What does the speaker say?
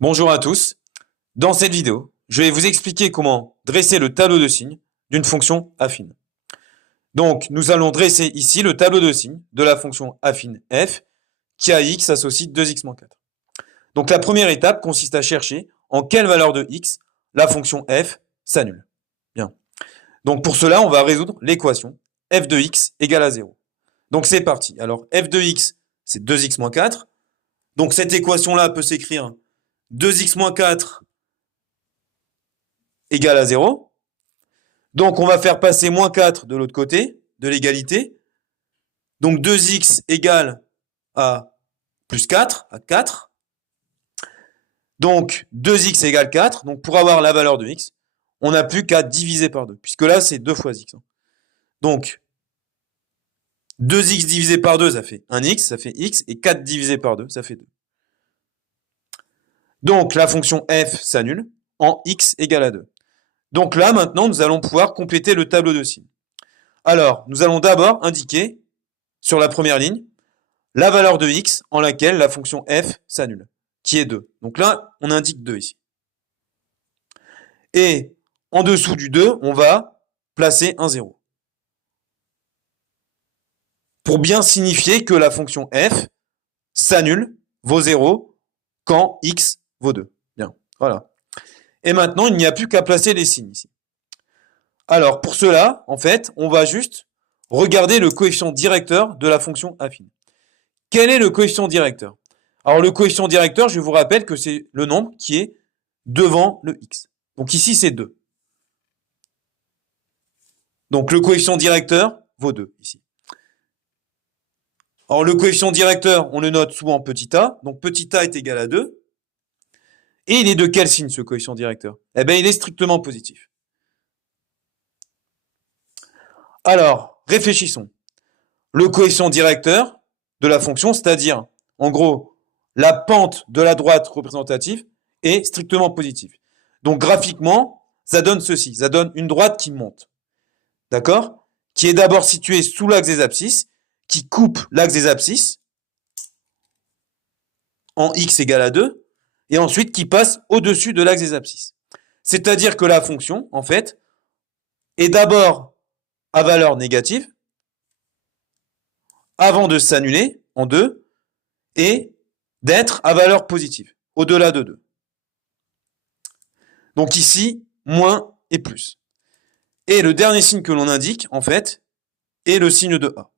Bonjour à tous. Dans cette vidéo, je vais vous expliquer comment dresser le tableau de signes d'une fonction affine. Donc, nous allons dresser ici le tableau de signes de la fonction affine f qui à x associe 2x-4. Donc, la première étape consiste à chercher en quelle valeur de x la fonction f s'annule. Bien. Donc, pour cela, on va résoudre l'équation f de x égale à 0. Donc, c'est parti. Alors, f de x, c'est 2x-4. Donc, cette équation-là peut s'écrire 2x-4 égale à 0. Donc, on va faire passer moins 4 de l'autre côté de l'égalité. Donc, 2x égale à plus 4, à 4. Donc, 2x égale 4. Donc, pour avoir la valeur de x, on n'a plus qu'à diviser par 2, puisque là, c'est 2 fois x. Donc, 2x divisé par 2, ça fait 1x, ça fait x, et 4 divisé par 2, ça fait 2. Donc, la fonction f s'annule en x égale à 2. Donc là, maintenant, nous allons pouvoir compléter le tableau de signes. Alors, nous allons d'abord indiquer, sur la première ligne, la valeur de x en laquelle la fonction f s'annule, qui est 2. Donc là, on indique 2 ici. Et en dessous du 2, on va placer un 0. Pour bien signifier que la fonction f s'annule, vaut 0, quand x vaut 2. Bien, voilà. Et maintenant, il n'y a plus qu'à placer les signes ici. Alors, pour cela, en fait, on va juste regarder le coefficient directeur de la fonction affine. Quel est le coefficient directeur? Alors, le coefficient directeur, je vous rappelle que c'est le nombre qui est devant le x. Donc ici, c'est 2. Donc le coefficient directeur vaut 2 ici. Alors, le coefficient directeur, on le note souvent en petit a. Donc petit a est égal à 2. Et il est de quel signe, ce coefficient directeur? Eh bien, il est strictement positif. Alors, réfléchissons. Le coefficient directeur de la fonction, c'est-à-dire, en gros, la pente de la droite représentative, est strictement positive. Donc, graphiquement, ça donne ceci. Ça donne une droite qui monte. D'accord? Qui est d'abord située sous l'axe des abscisses, qui coupe l'axe des abscisses en x égale à 2, et ensuite qui passe au-dessus de l'axe des abscisses. C'est-à-dire que la fonction, en fait, est d'abord à valeur négative, avant de s'annuler en 2, et d'être à valeur positive, au-delà de 2. Donc ici, moins et plus. Et le dernier signe que l'on indique, en fait, est le signe de A.